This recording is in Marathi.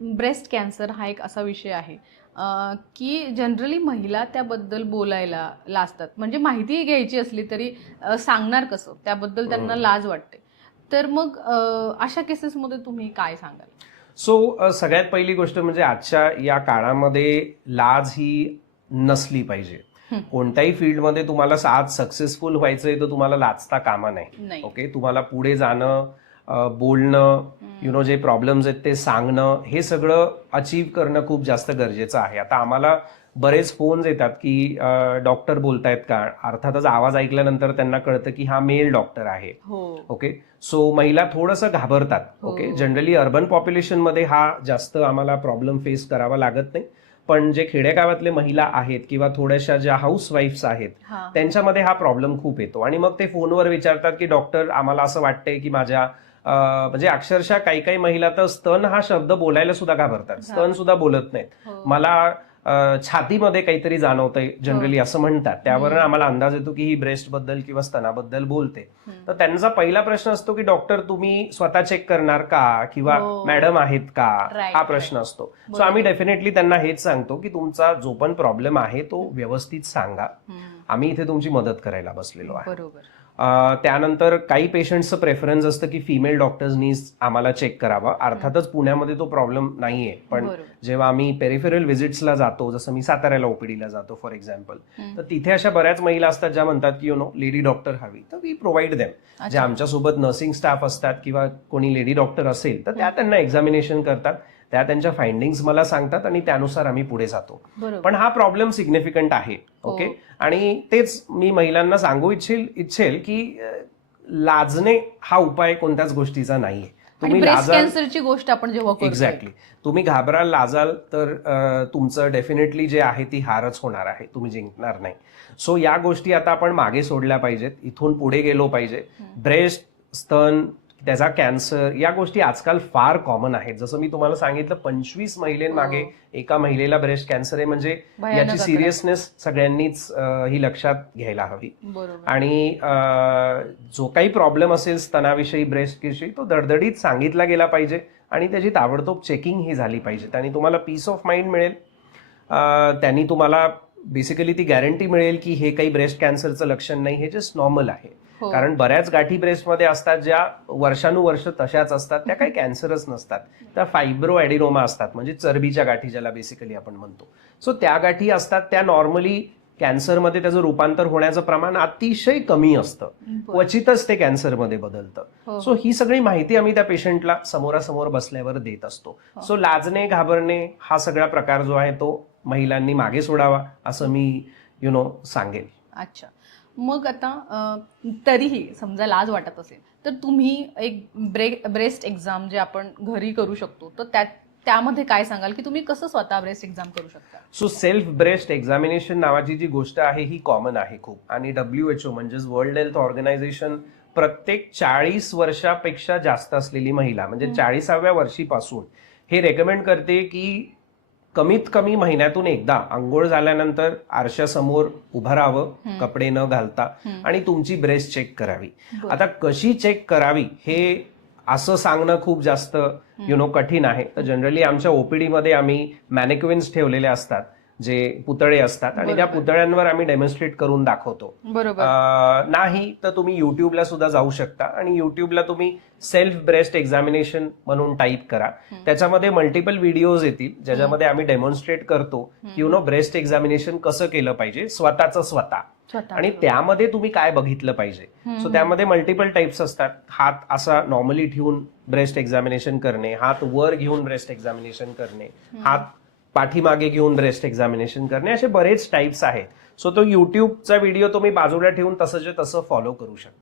ब्रेस्ट कॅन्सर हा एक असा विषय आहे की जनरली महिला त्याबद्दल बोलायला लाजतात. म्हणजे माहिती घ्यायची असली तरी सांगणार कसं, त्याबद्दल त्यांना लाज वाटते. तर मग अशा केसेसमध्ये तुम्ही काय सांगाल? सगळ्यात पहिली गोष्ट म्हणजे आजच्या या काळामध्ये लाज ही नसली पाहिजे. कोणत्याही फील्डमध्ये तुम्हाला आज सक्सेसफुल व्हायचंय तर तुम्हाला लाजता कामा नाही. ओके, तुम्हाला पुढे जाणं, बोलणं, जे प्रॉब्लेम्स आहेत ते सांगणं, हे सगळं अचीव्ह करणं खूप जास्त गरजेचं आहे. आता आम्हाला बरेच फोन्स येतात की डॉक्टर बोलतायत का, अर्थातच आवाज ऐकल्यानंतर त्यांना कळतं की हा मेल डॉक्टर आहे. ओके, सो महिला थोडंसं घाबरतात. ओके, जनरली अर्बन पॉप्युलेशन मध्ये हा जास्त आम्हाला प्रॉब्लेम फेस करावा लागत नाही. पण जे खेडेगावातले महिला आहेत किंवा थोड्याशा ज्या हाऊस वाईफ्स आहेत त्यांच्यामध्ये हा प्रॉब्लेम खूप येतो. आणि मग ते फोनवर विचारतात की डॉक्टर आम्हाला असं वाटतंय की माझ्या म्हणजे अक्षरशः काही काही महिला तर स्तन हा शब्द बोलायला सुद्धा घाबरतात, स्तन सुद्धा बोलत नाहीत. मला छातीमध्ये काहीतरी जाणवतंय जनरली असं म्हणतात. त्यावरून आम्हाला अंदाज येतो की ही ब्रेस्ट बद्दल किंवा स्तनाबद्दल बोलते. तर त्यांचा पहिला प्रश्न असतो की डॉक्टर तुम्ही स्वतः चेक करणार का किंवा मॅडम आहेत का, हा प्रश्न असतो. सो आम्ही डेफिनेटली त्यांना हेच सांगतो की तुमचा जो पण प्रॉब्लेम आहे तो व्यवस्थित सांगा, आम्ही इथे तुमची मदत करायला बसलेलो आहे. त्यानंतर काही पेशंट्सचं प्रेफरन्स असतं की फिमेल डॉक्टर्सनी आम्हाला चेक करावं. अर्थातच पुण्यामध्ये तो प्रॉब्लेम नाहीये, पण जेव्हा आम्ही पेरिफेरल व्हिजिट्सला जातो, जसं मी साताऱ्याला ओपीडीला जातो फॉर एक्झाम्पल, तर तिथे अशा बऱ्याच महिला असतात ज्या म्हणतात की लेडी डॉक्टर हवी, तर वी प्रोव्हाइड देम. जे आमच्यासोबत नर्सिंग स्टाफ असतात किंवा कोणी लेडी डॉक्टर असेल तर त्या त्यांना एक्झामिनेशन करतात, त्या त्यांच्या फाइंडिंग्स मला सांगतात आणि त्यानुसार आम्ही पुढे जातो. पण हा प्रॉब्लेम सिग्निफिकंट आहे. ओके, आणि तेच मी महिलांना सांगू इच्छेल की लाजणे हा उपाय कोणत्याच गोष्टीचा नाहीये. तुम्ही कॅन्सरची गोष्ट आपण जेव्हा एक्झॅक्टली तुम्ही घाबराल, लाजाल तर तुमचं डेफिनेटली जे आहे ती हारच होणार आहे, तुम्ही जिंकणार नाही. सो या गोष्टी आता आपण मागे सोडल्या पाहिजेत, इथून पुढे गेलो पाहिजे. ब्रेस्ट, स्तन, त्याचा कॅन्सर या गोष्टी आजकाल फार कॉमन आहेत. जसं मी तुम्हाला सांगितलं 25 महिलेमागे एका महिलेला ब्रेस्ट कॅन्सर आहे, म्हणजे याची सिरियसनेस सगळ्यांनीच ही लक्षात घ्यायला हवी. आणि जो काही प्रॉब्लेम असेल स्तनाविषयी, ब्रेस्टविषयी, तो दडदडीत सांगितला गेला पाहिजे आणि त्याची ताबडतोब चेकिंग ही झाली पाहिजे. आणि तुम्हाला पीस ऑफ माइंड मिळेल. त्यांनी तुम्हाला बेसिकली ती गॅरंटी मिळेल की हे काही ब्रेस्ट कॅन्सरचं लक्षण नाही, हे जस्ट नॉर्मल आहे. कारण बऱ्याच गाठी ब्रेस्टमध्ये असतात ज्या वर्षानुवर्ष तशाच असतात, त्या काही कॅन्सरच नसतात, त्या फायब्रो ॲडिनोमा असतात, म्हणजे चरबीच्या गाठी ज्याला बेसिकली आपण म्हणतो. सो त्या गाठी असतात, त्या नॉर्मली कॅन्सरमध्ये त्याचं रूपांतर होण्याचं प्रमाण अतिशय कमी असतं, क्वचितच ते कॅन्सरमध्ये बदलतं. सो ही सगळी माहिती आम्ही त्या पेशंटला समोरासमोर बसल्यावर देत असतो. सो लाजणे, घाबरणे हा सगळा प्रकार जो आहे तो महिलांनी मागे सोडावा असं मी सांगेल. अच्छा, मग आता तरीही समजा लाज वाटत असेल तर तुम्ही एक ब्रेस्ट एक्झाम जे आपण घरी करू शकतो, तर त्यामध्ये काय सांगाल की तुम्ही कसं स्वतः ब्रेस्ट एक्झाम करू शकता? सो सेल्फ ब्रेस्ट एक्झामिनेशन नावाची जी गोष्ट आहे ही कॉमन आहे खूप. आणि WHO म्हणजेच वर्ल्ड हेल्थ ऑर्गनायझेशन प्रत्येक 40 वर्षापेक्षा जास्त असलेली महिला, म्हणजे 40व्या वर्षीपासून हे रेकमेंड करते की कमीत कमी महिन्यातून एकदा आंघोळ झाल्यानंतर आरशासमोर उभं राहावं, कपडे न घालता, आणि तुमची ब्रेस्ट चेक करावी. आता कशी चेक करावी हे असं सांगणं खूप जास्त कठीण आहे. तर जनरली आमच्या ओपीडी मध्ये आम्ही मॅनेक्विन्स ठेवलेले असतात, जे पुतळे असतात, आणि त्या पुतळ्यांवर आम्ही डेमॉन्स्ट्रेट करून दाखवतो. नाही तर तुम्ही युट्यूबला सुद्धा जाऊ शकता आणि युट्यूबला तुम्ही सेल्फ ब्रेस्ट एक्झामिनेशन म्हणून टाईप करा. त्याच्यामध्ये मल्टिपल व्हिडिओज येतील ज्याच्यामध्ये आम्ही डेमॉन्स्ट्रेट करतो की ब्रेस्ट एक्झामिनेशन कसं केलं पाहिजे स्वतःच स्वतः, आणि त्यामध्ये तुम्ही काय बघितलं पाहिजे. सो त्यामध्ये मल्टिपल टाइप्स असतात. हात असा नॉर्मली ठेवून ब्रेस्ट एक्झामिनेशन करणे, हात वर घेऊन ब्रेस्ट एक्झामिनेशन करणे, हात पाठीमागे घेऊन ब्रेस्ट एक्झामिनेशन करणे, असे बरेच टाइप्स आहेत. सो तो युट्यूबचा व्हिडिओ तुम्ही बाजूला ठेवून तसंच तसं फॉलो करू शकता.